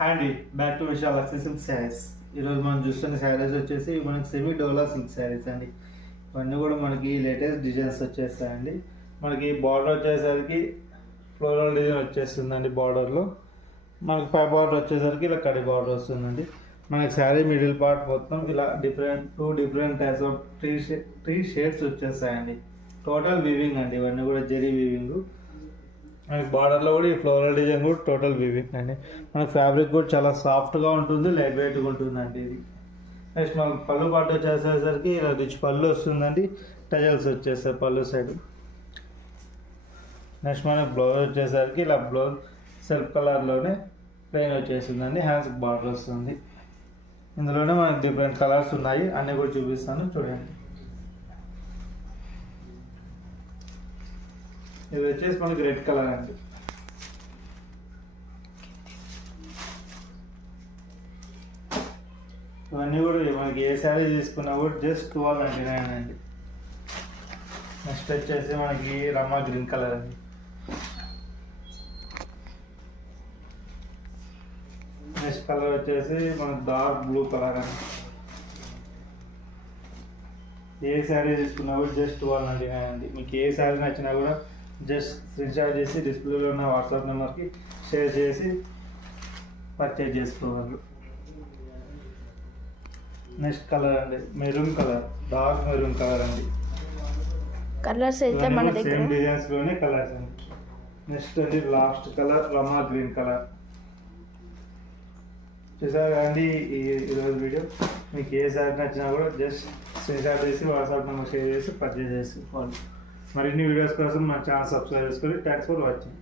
Hi అండి, back to Vishal silk saris. ఈరోజు మనం చూస్తున్న శారీస్ వచ్చేసి మనకి సెమీ డోలా సిల్క్ శారీస్ అండి. ఇవన్నీ కూడా మనకి లేటెస్ట్ డిజైన్స్ వచ్చేస్తాయండి. మనకి బార్డర్ వచ్చేసరికి ఫ్లోరల్ డిజైన్ వచ్చేస్తుందండి. బార్డర్లో మనకి పై బార్డర్ వచ్చేసరికి ఇలా కడి బార్డర్ వస్తుందండి. మనకి శారీ మిడిల్ పార్ట్ మొత్తం ఇలా two different types of three shades వచ్చేస్తాయండి. టోటల్ వీవింగ్ అండి, ఇవన్నీ కూడా జెరీ వీవింగ్. మనకి బార్డర్లో కూడా ఈ ఫ్లోరల్ డిజైన్ కూడా టోటల్ వీవింగ్ అండి. మనకి ఫ్యాబ్రిక్ కూడా చాలా సాఫ్ట్గా ఉంటుంది, లైట్ వెయిట్గా ఉంటుందండి ఇది. నెక్స్ట్ మనకి పళ్ళు పాటు వచ్చేసరికి ఇలా రిచ్ పళ్ళు వస్తుందండి. టజల్స్ వచ్చేస్తాయి పళ్ళు సైడ్. నెక్స్ట్ మనకి బ్లౌజ్ వచ్చేసరికి ఇలా బ్లౌజ్ సెల్ఫ్ కలర్లోనే ప్లెయిన్ వచ్చేస్తుందండి. హ్యాండ్స్కి బార్డర్ వస్తుంది. ఇందులోనే మనకి డిఫరెంట్ కలర్స్ ఉన్నాయి, అన్నీ కూడా చూపిస్తాను చూడండి. ఇది వచ్చేసి మనకి రెడ్ కలర్ అండి. ఇవన్నీ కూడా మనకి ఏ శారీ తీసుకున్నా కూడా జస్ట్ 1299 అండి. నెక్స్ట్ వచ్చేసి మనకి రమ్మా గ్రీన్ కలర్ అండి. నెక్స్ట్ కలర్ వచ్చేసి మనకి డార్క్ బ్లూ కలర్ అండి. ఏ శారీ తీసుకున్నా కూడా జస్ట్ 1299 అండి. మీకు ఏ శారీ నచ్చినా కూడా జస్ట్ స్క్రీన్ షాట్ చేసి డిస్ప్లేలో ఉన్న వాట్సాప్ నెంబర్కి షేర్ చేసి పర్చేజ్ చేసుకోవాలి. నెక్స్ట్ కలర్ అండి maroon colour, dark maroon colour అండి. కలర్స్ అయితే మన దగ్గర సేమ్ డిజైన్స్లోనే కలర్స్ అండి. నెక్స్ట్ అండి లాస్ట్ కలర్ రమా గ్రీన్ కలర్. చూసారు కదండి ఈరోజు వీడియో. మీకు ఏ శారీ నచ్చినా కూడా జస్ట్ స్క్రీన్ షాట్ చేసి వాట్సాప్ నెంబర్ షేర్ చేసి పర్చేజ్ చేసుకోవాలి. మరిన్ని వీడియోస్ కోసం మా ఛానల్ సబ్స్క్రైబ్ చేసుకొని థ్యాంక్స్ ఫర్ వాచింగ్.